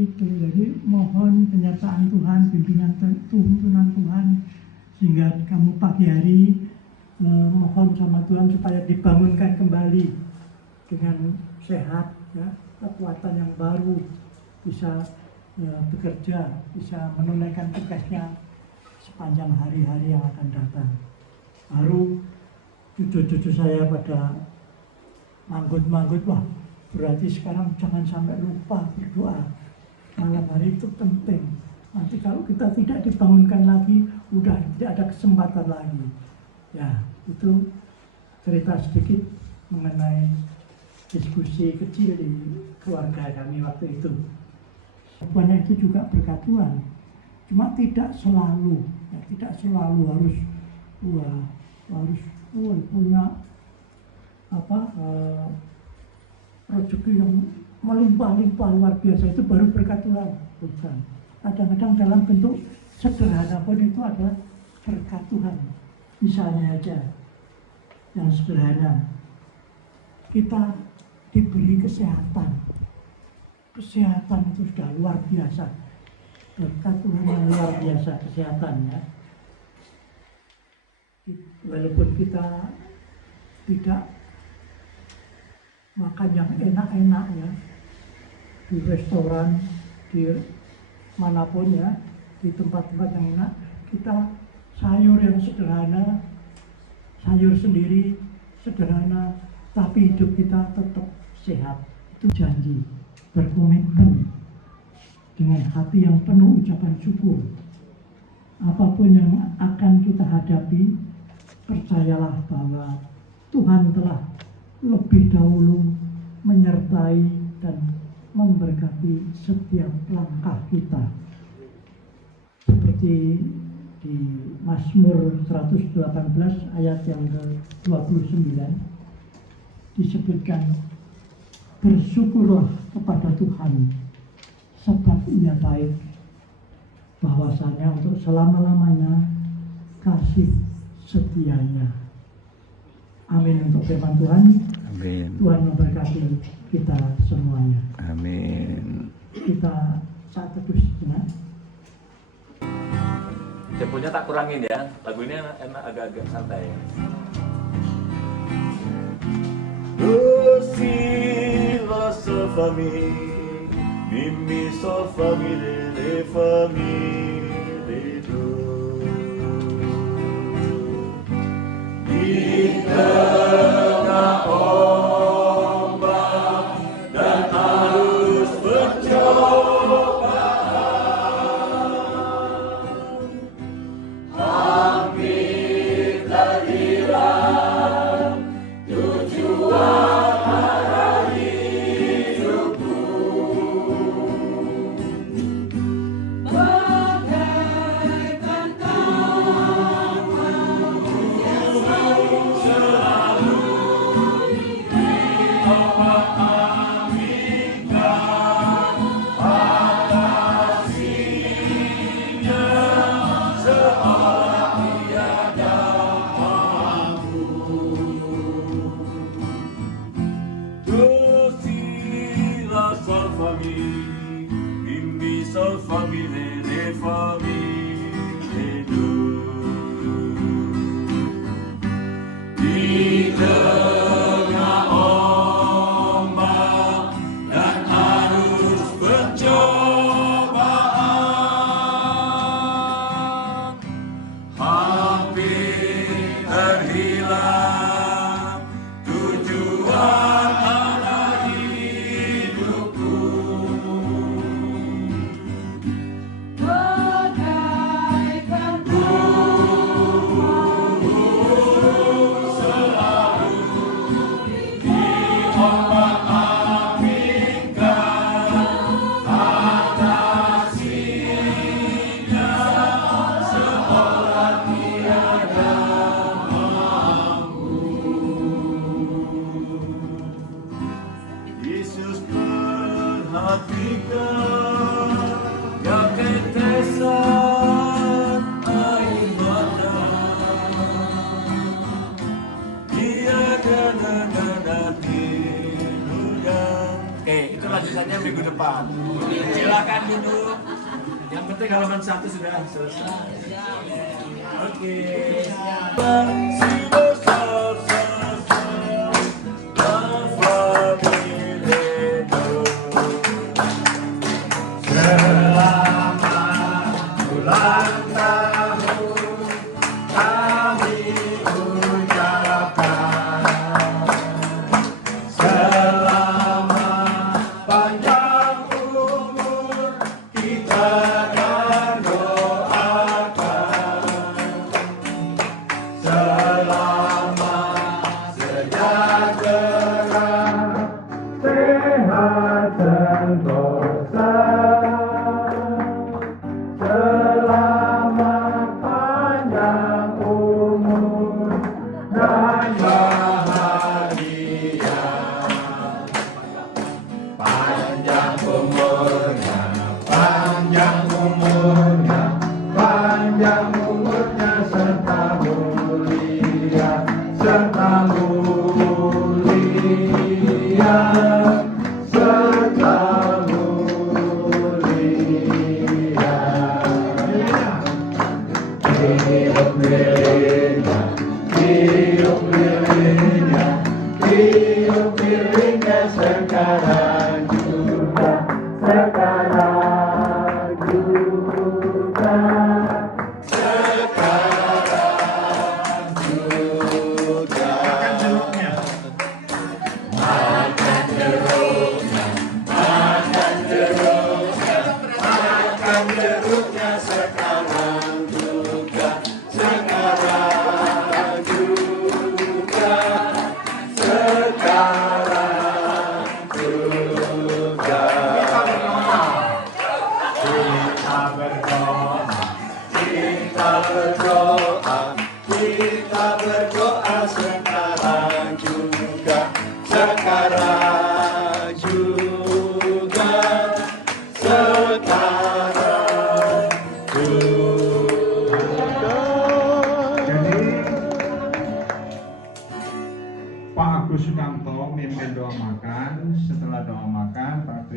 Itu jadi mohon penyertaan Tuhan, bimbingan tuntunan Tuhan, sehingga kamu pagi hari mohon sama Tuhan supaya dibangunkan kembali dengan sehat, ya, kekuatan yang baru, bisa bekerja, bisa menunaikan tugasnya sepanjang hari-hari yang akan datang. Baru cucu-cucu saya pada manggut-manggut, wah berarti sekarang jangan sampai lupa berdoa. Malam hari itu penting. Nanti kalau kita tidak dibangunkan lagi, udah tidak ada kesempatan lagi. Ya, itu cerita sedikit mengenai diskusi kecil di keluarga kami waktu itu. Semuanya itu juga berkat Tuhan. Cuma tidak selalu, ya, tidak selalu harus punya rezeki yang melimpah-limpah luar biasa, itu baru berkat Tuhan. Bukan. Kadang-kadang dalam bentuk sederhana pun itu ada berkat Tuhan. Misalnya aja yang sederhana, kita diberi kesehatan. Kesehatan itu sudah luar biasa. Berkat Tuhan yang luar biasa kesehatannya. Walaupun kita tidak makan yang enak-enak, ya, di restoran, di manapun, ya, di tempat-tempat yang enak, kita sayur yang sederhana, sayur sendiri sederhana, tapi hidup kita tetap sehat. Itu janji, berkomitmen dengan hati yang penuh ucapan syukur. Apapun yang akan kita hadapi, percayalah bahwa Tuhan telah lebih dahulu menyertai dan memberkati setiap langkah kita. Seperti di Mazmur 118 ayat yang ke-29 disebutkan, bersyukurlah kepada Tuhan sebab Ia baik, bahwasanya untuk selama-lamanya kasih setianya. Amin untuk firman Tuhan. Amin. Tuhan memberkati kita semuanya. Amin. Kita saat teduh sejenak. Temponya tak kurangin ya. Lagu ini enak agak-agak santai. Do si la sol fa mi sol fa mi re fa mi re do. Di tengah ombak dan arus percobaan, hampir terhilang tujuan arah hidupku. Bagaikan kawan yang selalu mengaminkan atasinya, seolah tiada mampu. Do si la sol fa mi sol fa mi re fa mi re do. Di tengah ombak dan arus pencobaan, hampir terhilang tujuan arah hidupku. Bagaikan burung selalu diombak-ambingkan atasinya, seolah tiada mampu. Yesus perhatikan yang ketesan air mata. Dia dan tidurnya. Oke, itu lanjutannya minggu depan. Silakan duduk. Yang penting halaman 1 sudah selesai. Oke.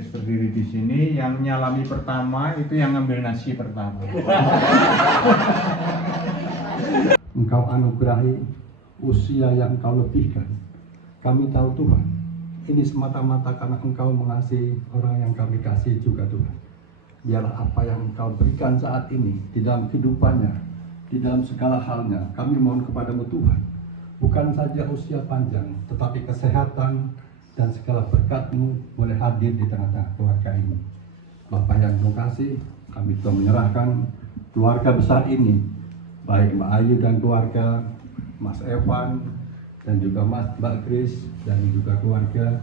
Berdiri di sini, yang nyalami pertama itu yang ngambil nasi pertama. Engkau anugerahi usia yang Engkau lebihkan. Kami tahu Tuhan, ini semata-mata karena Engkau mengasihi orang yang kami kasih juga Tuhan. Biarlah apa yang Engkau berikan saat ini di dalam kehidupannya, di dalam segala halnya, kami mohon kepadamu Tuhan. Bukan saja usia panjang, tetapi kesehatan dan segala berkat-Mu boleh hadir di tengah-tengah keluarga ini. Bapak yang kasih, kami telah menyerahkan keluarga besar ini, baik Mbak Ayu dan keluarga, Mas Evan, dan juga Mbak Grace, dan juga keluarga.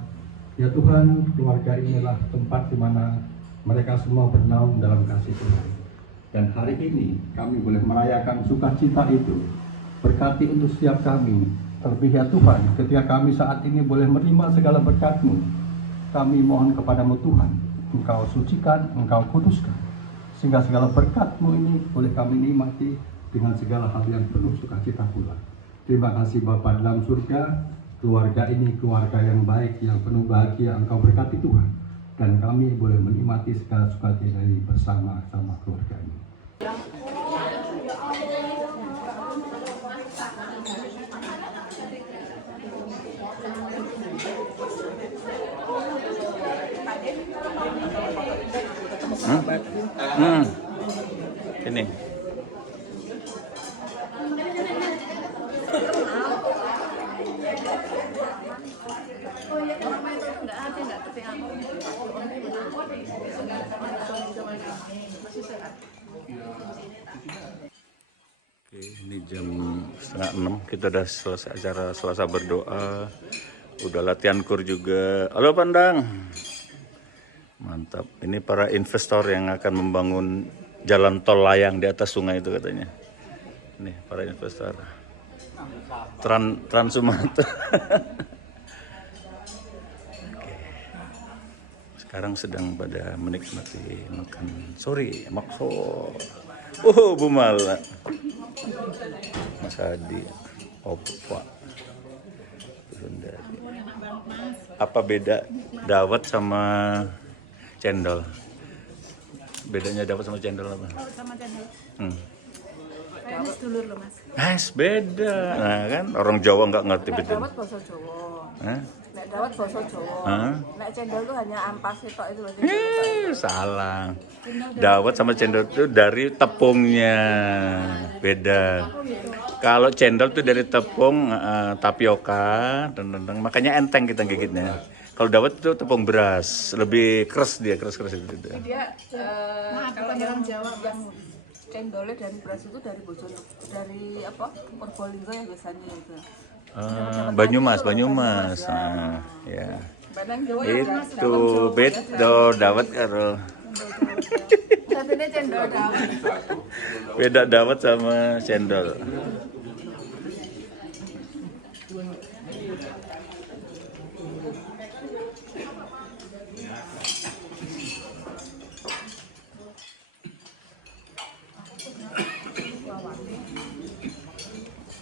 Ya Tuhan, keluarga inilah tempat di mana mereka semua bernaung dalam kasih Tuhan. Dan hari ini kami boleh merayakan sukacita itu. Berkati untuk setiap kami. Terlebih ya Tuhan, ketika kami saat ini boleh menerima segala berkat-Mu, kami mohon kepadamu Tuhan, Engkau sucikan, Engkau kuduskan, sehingga segala berkat-Mu ini boleh kami nikmati dengan segala hal yang penuh sukacita pula. Terima kasih Bapa dalam surga, keluarga ini keluarga yang baik, yang penuh bahagia, Engkau berkati Tuhan, dan kami boleh menikmati segala sukacita ini bersama-sama keluarga ini. Ini. Oke, ini jam 5:30, kita udah selesai acara selasa berdoa, udah latihan kur juga. Halo Pandang, mantap. Ini para investor yang akan membangun jalan tol layang di atas sungai itu katanya. Nih para investor Trans Sumatera. Oke. Sekarang sedang pada menikmati makan sore, maksor. Bu Mala, Mas Hadi, Opa, Sundari. Apa beda dawet sama cendol? Bedanya dawet sama cendol apa? Dawet sama cendol. Kayaknya sedulur loh mas. Beda. Nah kan orang Jawa nggak ngerti beda. Dawet basa Jawa. Hah? Nek dawet basa Jawa. Hah? Nek cendol tuh hanya ampas itu berarti. Salah. Dawet sama cendol itu dari tepungnya beda. Kalau cendol tuh dari tepung tapioka, makanya enteng kita gigitnya. Kalau dawet itu tepung beras, lebih keras dia, keras itu. Dia kalau orang Jawa yang cendolnya dari beras itu dari dari apa? Purbalingga ya biasanya itu. Banyumas. Nah, ya. Padang Jawa Itu beda dawet karo. satunya cendol dawet. Beda dawet sama cendol.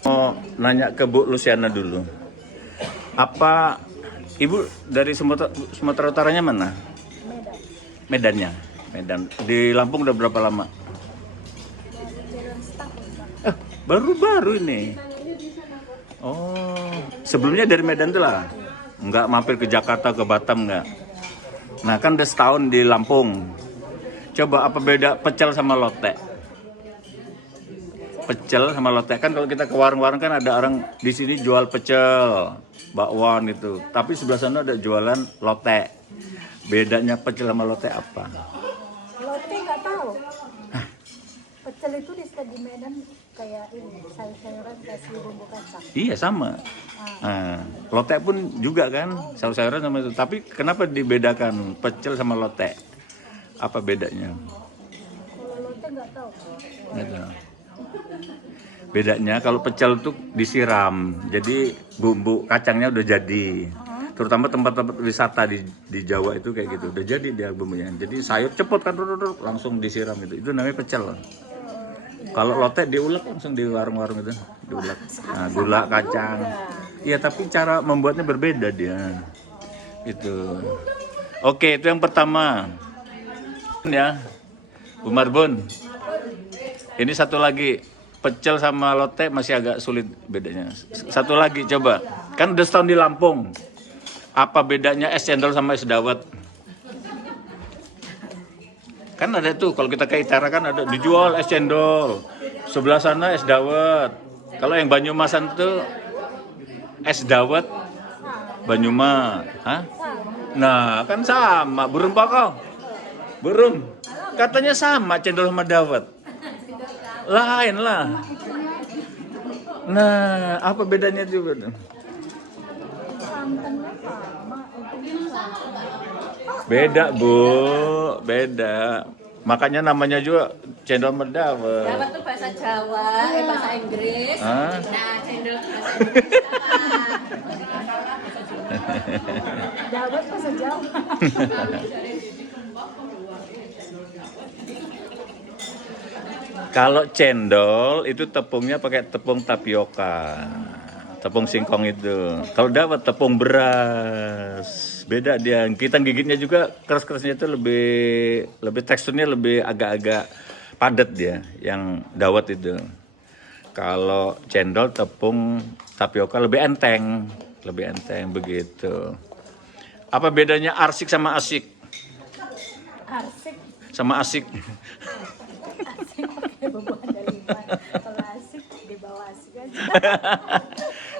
Mau nanya ke Bu Luciana dulu. Apa Ibu dari Sumatera Utaranya mana? Medannya. Medan. Di Lampung udah berapa lama? Baru-baru ini. Oh, sebelumnya dari Medan tuh lah. Enggak mampir ke Jakarta, ke Batam enggak. Nah, kan udah setahun di Lampung. Coba apa beda pecel sama lotek? Pecel sama lotek kan kalau kita ke warung-warung kan ada orang di sini jual pecel, bakwan itu. Tapi sebelah sana ada jualan lotek. Bedanya pecel sama lotek apa? Lote nggak tahu. Pecel itu di Medan kayak ini sayur-sayuran kasih bumbu kacang. Iya sama. Nah, lotek pun juga kan sayur-sayuran sama itu. Tapi kenapa dibedakan pecel sama lotek? Apa bedanya? Kalau lote nggak tahu. Nggak tahu. Bedanya kalau pecel tuh disiram, jadi bumbu kacangnya udah jadi. Terutama tempat-tempat wisata di Jawa itu kayak gitu, udah jadi dia bumbunya. Jadi sayur cepet kan, langsung disiram itu namanya pecel. Kalau lotek diulek langsung di warung-warung itu, diulek. Nah, gula kacang. Iya, tapi cara membuatnya berbeda dia. Itu. Oke, itu yang pertama. Ya, Bu Marbun. Ini satu lagi. Pecel sama lotek masih agak sulit bedanya. Satu lagi coba. Kan udah setahun di Lampung. Apa bedanya es cendol sama es dawet? Kan ada tuh kalau kita ke Itara kan ada dijual es cendol. Sebelah sana es dawet. Kalau yang Banyumasan tuh es dawet Banyumas. Hah? Nah, kan sama. Burung pak kau? Burung. Katanya sama cendol sama dawet. Lain lah. Nah, apa bedanya itu? Beda, Bu. Beda. Makanya namanya juga cendol sama dawet. Dawet tuh bahasa Jawa, bahasa Inggris. Hah? Nah, cendol tuh bahasa Inggris. Dawet bahasa Jawa. Kalau cendol itu tepungnya pakai tepung tapioka, tepung singkong itu. Kalau dawet tepung beras, beda dia. Kita gigitnya juga keras-kerasnya itu lebih teksturnya lebih agak-agak padat dia, yang dawet itu. Kalau cendol tepung tapioka lebih enteng begitu. Apa bedanya arsik sama asik? Arsik. Sama asik. Bumbu andaliman. Kalau asik di bawah asik aja.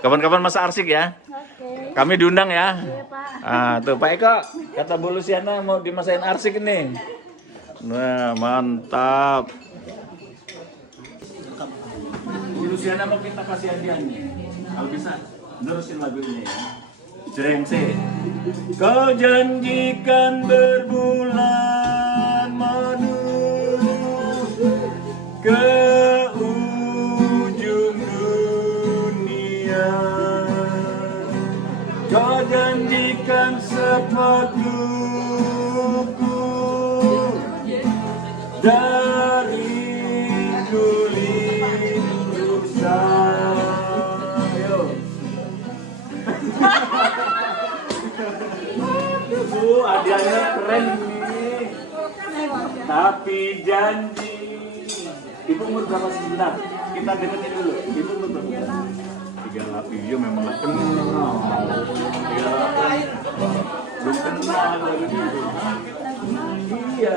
Kapan-kapan masa arsik ya? Oke. Kami diundang ya. Iya Pak. Ah, tuh Pak Eko, kata Bu Luciana mau dimasain arsik nih. Nah, mantap. Bu Luciana mau kita kasih hadiah nih. Kalau bisa, terusin lagu ini ya. Jerengse. Kau janjikan berbulan madu ke ujung dunia. Kau janjikan sepatuku dari kulit rusa. Ayo. Bu, hadiahnya keren nih. Tapi janji. Ibu umur berapa sebentar? Kita deketin dulu. Ibu umur berapa? 38. Iya memang gak kenal. 38. Belum kenal lagi gitu. Iya.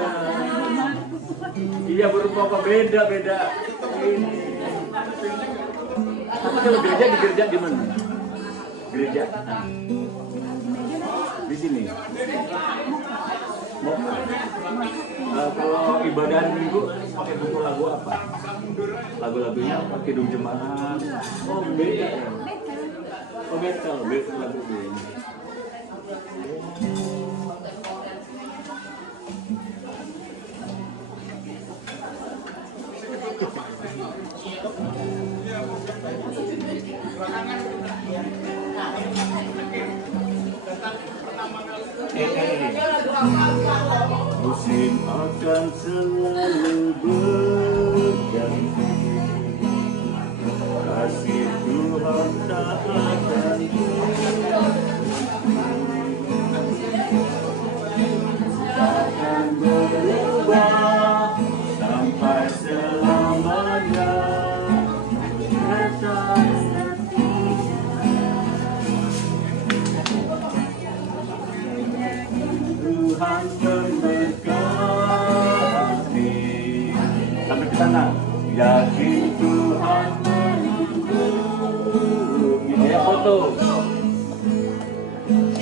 Iya berupa beda-beda. Ini. Tapi kalau gereja di gereja di mana? Gereja. Di sini. Kalau ibadah minggu pakai buku lagu apa? Lagu-lagunya apa? Kidung Jemaat. Oh beda ya. Oh beda lagu ini. Musim akan selalu berganti, kasih Tuhan tak akan takkan berubah sampai selamanya. Tuhan memberkati. Sampai ke sana. Yakin Tuhan menunggu. Ini ya foto.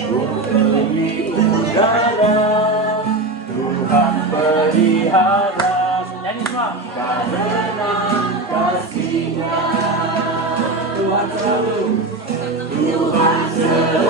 Bumi udara Tuhan pelihara. Nyanyi semua. Karena kasih-Nya Tuhan selalu. Tuhan selalu.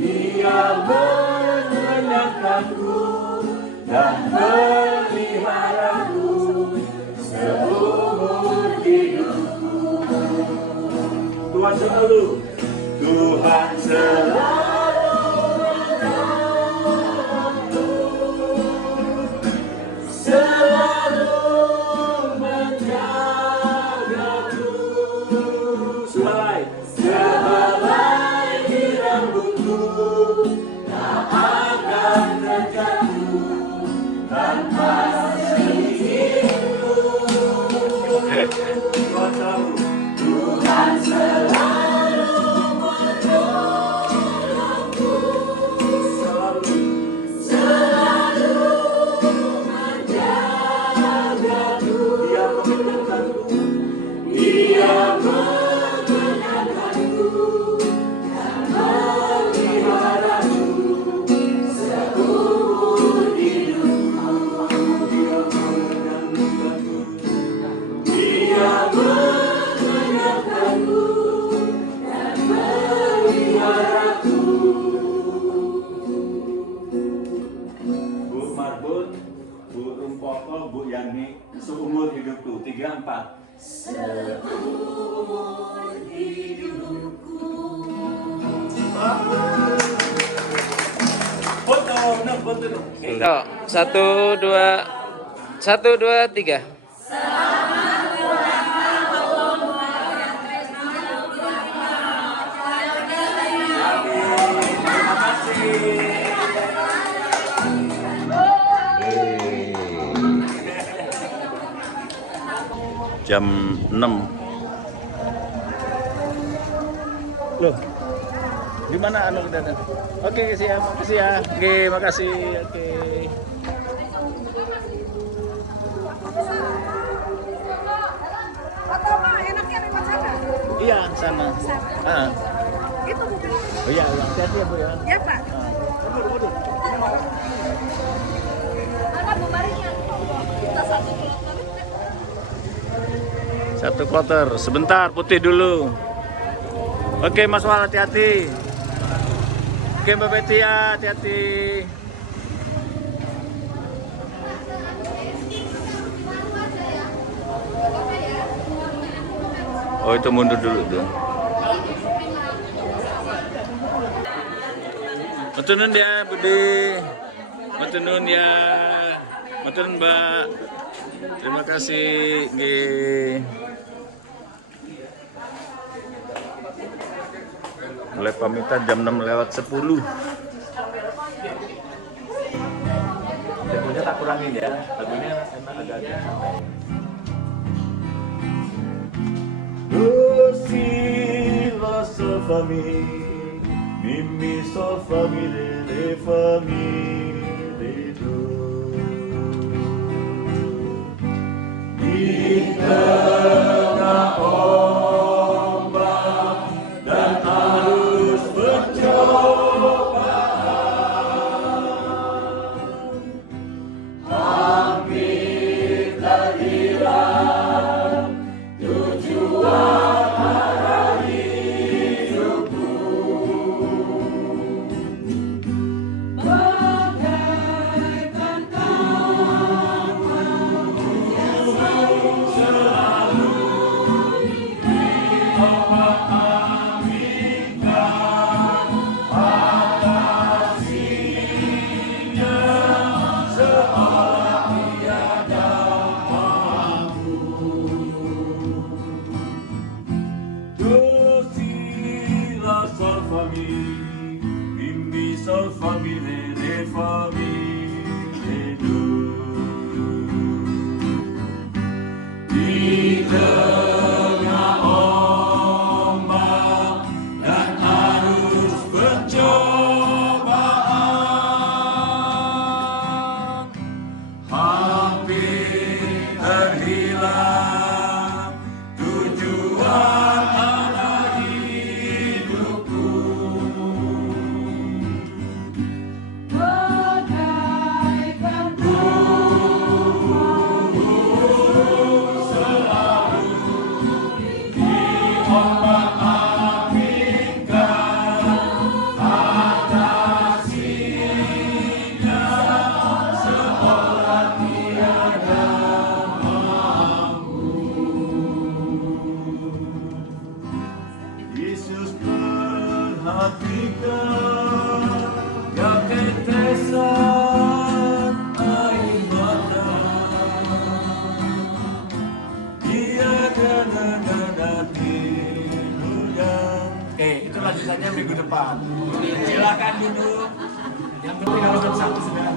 Dia menyenangkanku dan meliharaku seumur hidupku. Tuhan selalu, Tuhan selalu menjagaku, selalu menjagaku. Selai tak akan terjatuh tanpa seizinku. Tuhan selalu menolongku, selalu menjagaku. Dia menyenangkanku. Bu Marbun, Bu Rumpoko, Bu Yani, seumur hidupku 34. Seumur hidupku. Foto, nah foto. Satu, dua, tiga. Jam 6. Loh, gimana anu kita? Oke, siap, makasih ya. Oke, makasih. Oke. Iya, sana. Itu mobil. Oh iya, hati-hati ya Bu ya. Ya Pak. Mana bubarnya? Kita satu kelompok. 1 kloter. Sebentar, putih dulu. Oke, Mas Wal, hati-hati. Oke, Mbak Betty ya, hati-hati. Oh, itu mundur dulu tuh. Matunun ya, Budi. Matunun ya. Matunun, Mbak. Terima kasih. Nggih. Mulai pamitan jam 6:10. Temponya tak kurangin ya. Lagunya enak agak-agak santai. Si la sol fa mi sol fa mi re fa mi re do. Di tengah ombak dan arus percobaan, hampir terhilang tujuan arah hidupku. Bagaikan kamu selalu diaminkan atasinya seolah tiada mampu. Do si la sol fa mi sol fa mi re fa mi re do. Di tengah ombak dan arus pencobaan, hampir terhilang tujuan arah hidupku. Bagaikan burung selalu diombak-ambingkan atasinya seolah tiada mampu. Yesus perhatikan gak ketesan air mata. Dia dan tidurnya. Oke, itu lanjutannya minggu depan. Silakan duduk. Yang penting halaman 1 sudah. Amen.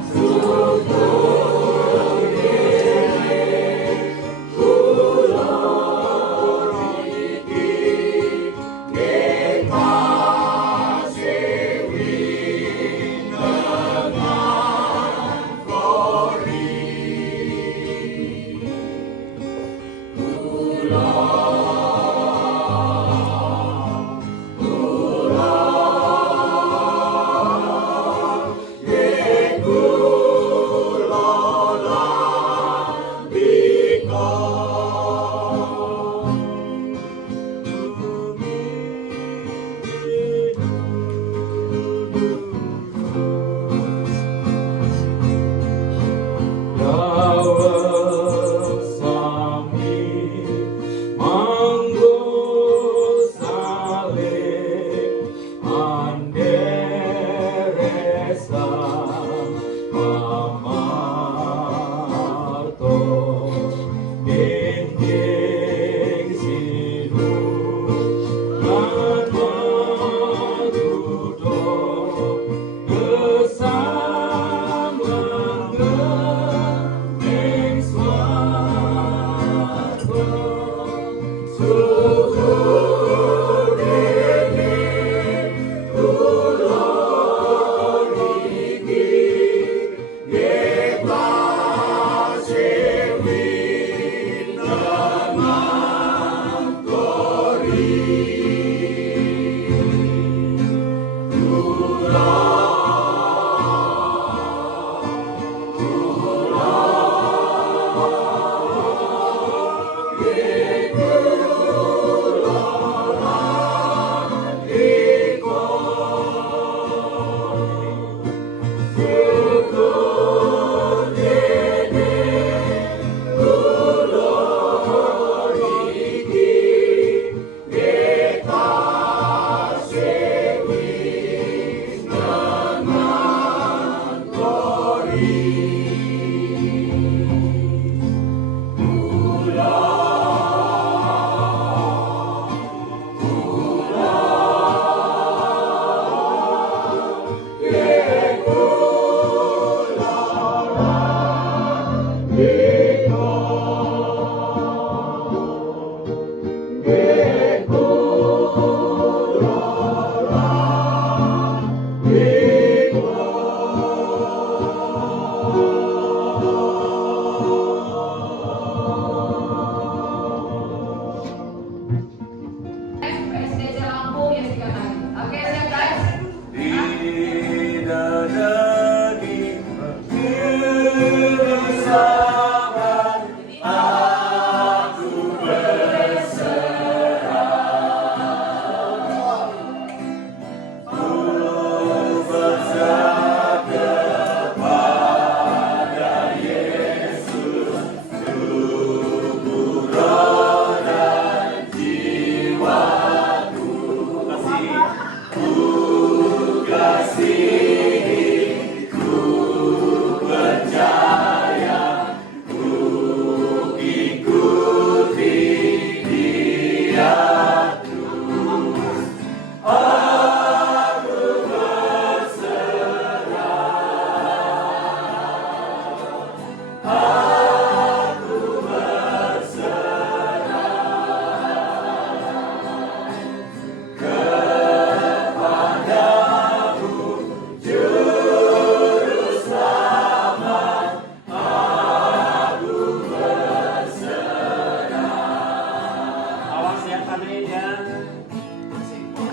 Amin ya.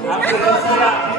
Aku siap.